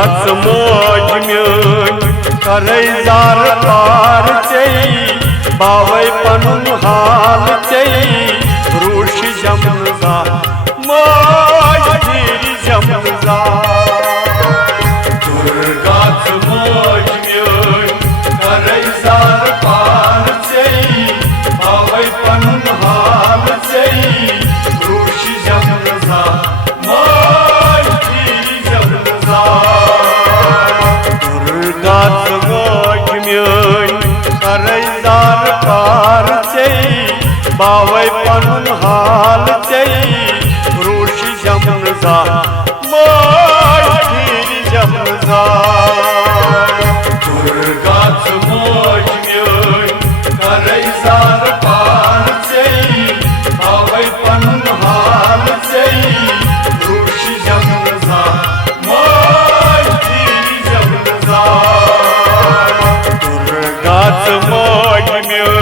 गाच मोज म्योन करे जार पार चई बावै पनुन हाल चई रूश जमजा मोज धीरी जमजा गाच मोज म्योन करे जार पार चई बावै पनुन हाल चई रूश जमजा मोज धीरी जमजा गाच मोज म्योन करे जार पार चई बावै पनुन हाल चई रूश जमजा मोज धीरी जमजा गाच मोज म्योन करे जार पार चई बावै पनुन हाल चई रूश जमजा मोज धीरी जमजा गाच मोज म्योन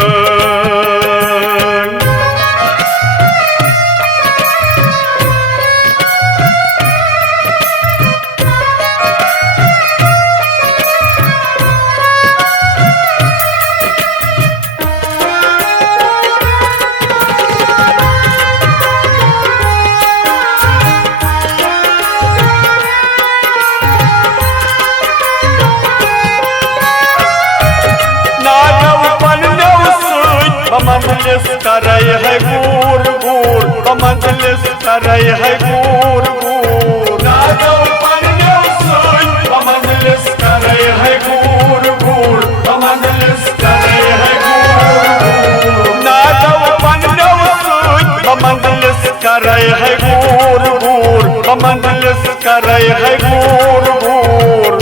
मंजलिस करे है गूर गूर मंजलिस करे है गूर गूर नागो पन्नो सुन मंजलिस करे है गूर गूर मंजलिस करे है गूर नागो पन्नो सुन मंजलिस करे है गूर गूर मंजलिस करे है गूर गूर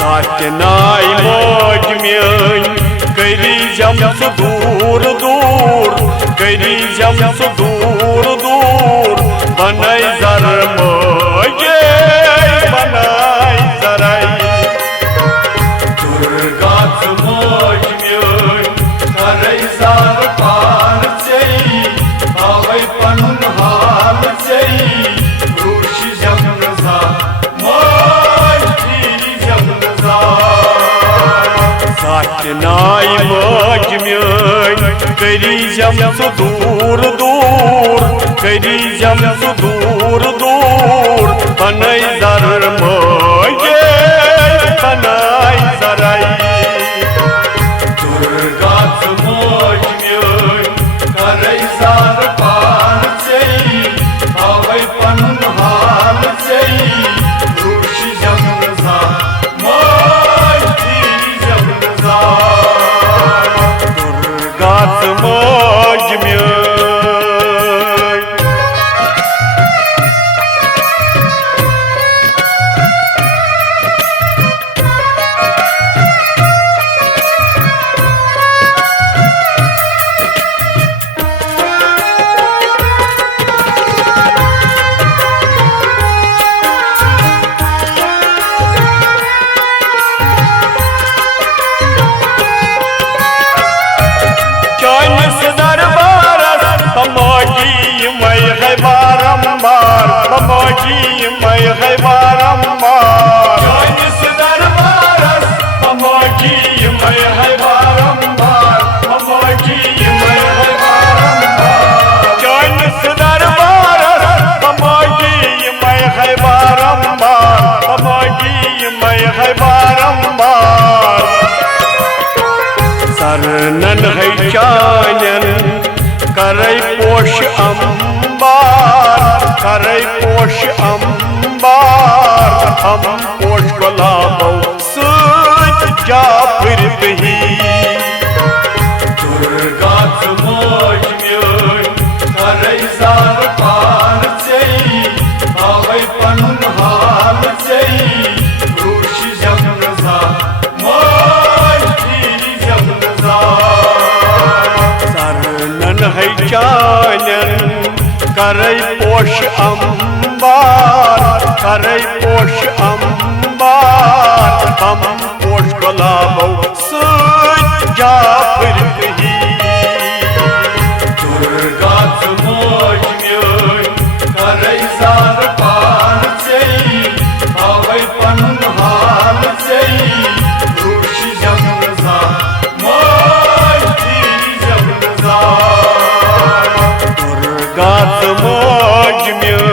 साचनाई मोज म्योन करी जम से दूर दूर करी जम से दूर दूर बनाई जर मोजे बनाई जराई गाच मोज म्योन करे जार पार चई बावै पनुन हाल चई रूश जमजा मोज धीरी जमजा साचनाई मोज म्योन करी जम से दूर दूर करी जम से दूर दूर बनाई जर मोजे बनाई जराई गाच मोज म्योन करे जार पार चई बावै पनुन हाल चई रूश जमजा मोज धीरी जमजा गाच मोज म्योन मोजी मैं है बारंबार इस दरबारस मोजी मैं है बारंबार मोजी मैं है बारंबार इस दरबारस मोजी मैं है बारंबार मोजी मैं है बारंबार सरनन है चानन करे पोष अंबार करे पोष अंबार हम पोष गुलाबो सूत जा फिर बही गाच मोज म्योन करे जार पार चई बावै पनुन हाल चई रूश जमजा मोज धीरी जमजा सरनन है चानन करे पोष अंबार करे पोष अंबार हम पोष गुलाबो सूत जा फिर बही गाच मोज म्योन करे जार पार चई मोज म्यो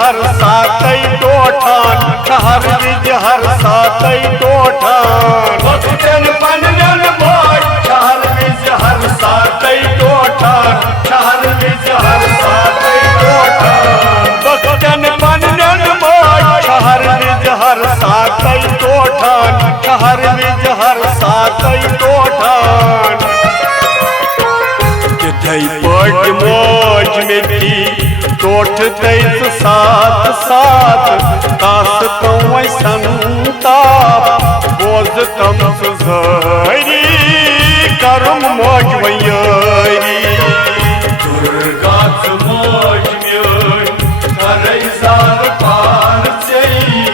हर सातई टोठान हर विज हर सातई टोठान भक्तन पंजन मोज हर विज हर सातई टोठान हर विज हर सातई टोठान भक्तन पंजन मोज हर विज हर सातई टोठान हर विज हर सातई टोठान तिथई पट मोज में थी टोठ तैस सात सात कास तम संता बोझ तम सुझरी करम मोज वैरी दुर्गा मोज म्योन करे साल पार चई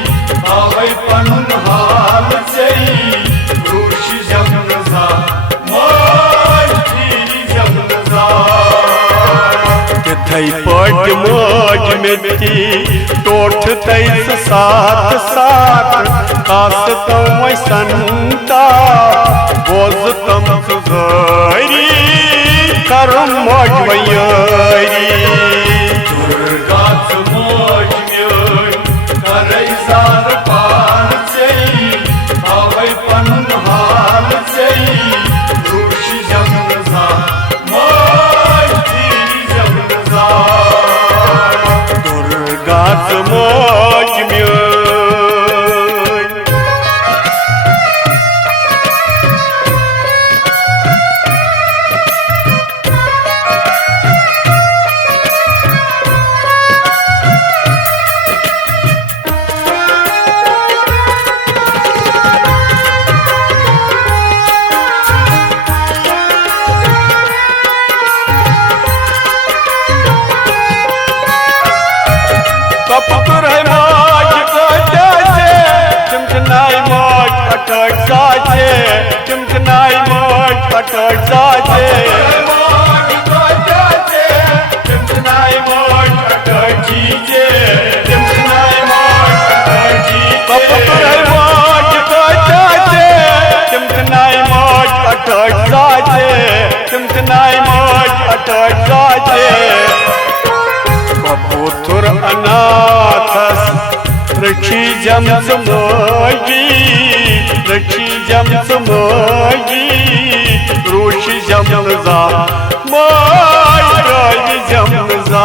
आवै पनुन हाल चई ऋषि जमनजा मोज थी जमनजा तिथई पट मोज में थी टोठ तैस सात सात कास तम संता बोझ तम सुझरी करम मोज वैरी दुर्गा मोज म्योन करे साल पार चई आवै पनुन हाल चई ऋषि जमनजा मोज थी जमनजा दुर्गा मोज म्योन कपुर है मोज कटे चमचनाई मोज अटक जाचे चमचनाई मोज अटक जाचे चमचनाई मोज अटक जीजे चमचनाई मोज अटक जीजे कपुर है मोज कटे चमचनाई मोज अटक जाचे चमचनाई मोज अटक जाचे कपुथुर अनाथस रक्षी जम्स मोगी रक्षी जम्स मोगी ऋषि जमनजा मोज जमनजा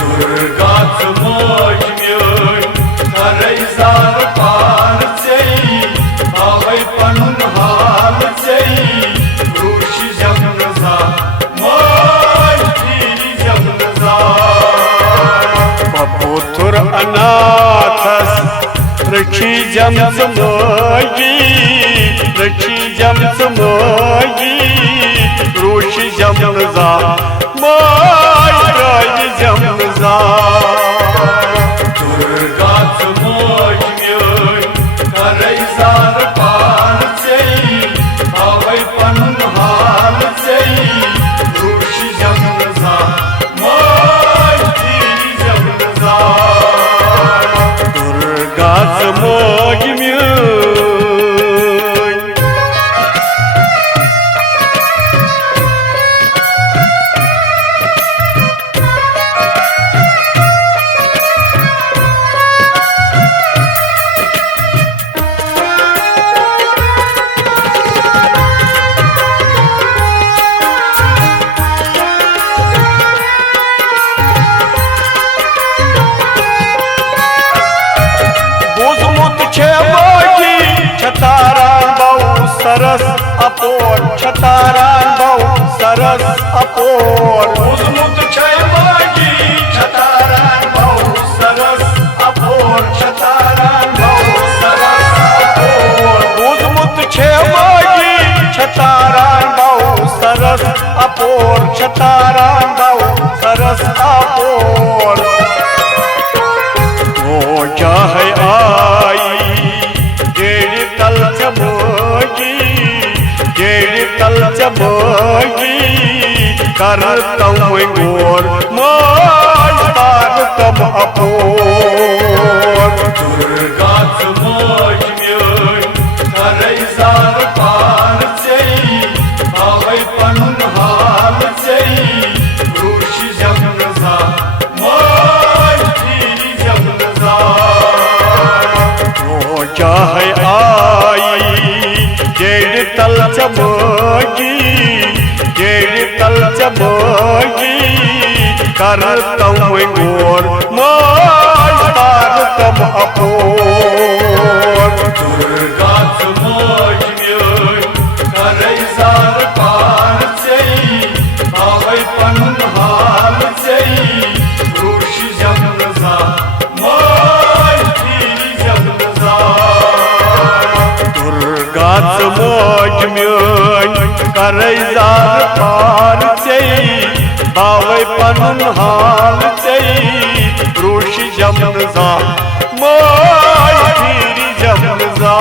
दुर्गा मोज म्योन करे साल पार चई आवै पनुन हाल चई ऋषि जमनजा कपुथुर अनाथस रक्षी जम्स मोगी रक्षी जम्स मोगी ऋषि जमनजा मोज जमनजा दुर्गा मोज म्योन करे साल पार चई आवै पनुन हाल चई ऋषि जमनजा मोज थी जमनजा दुर्गा मोज म्योन सरस अपोर छतारान बहु सरस अपोर उजमुत छय मागी छतारान बहु सरस अपोर छतारान बहु सरस अपोर उजमुत छय मागी छतारान बहु सरस अपोर छतारान करतम गोर मार तम अपोर दुर्गा मोज करे सार पार चई भावे पनुन हाल चई ऋषि जमन सा मोज फिरी जमन सा ओ चाहे आई जेड़ तल चमोगी जेड़ तल चमोगी करतम गोर मार तम अपोर दुर्गा मोज करे सार पार चई भावे पनुन हाल चई ऋषि जमन सा मोज फिरी जमन सा दुर्गा मोज करे जार पार चई भावे पनुन हाल चई ऋषि जमन सा मोज फिरी जमन सा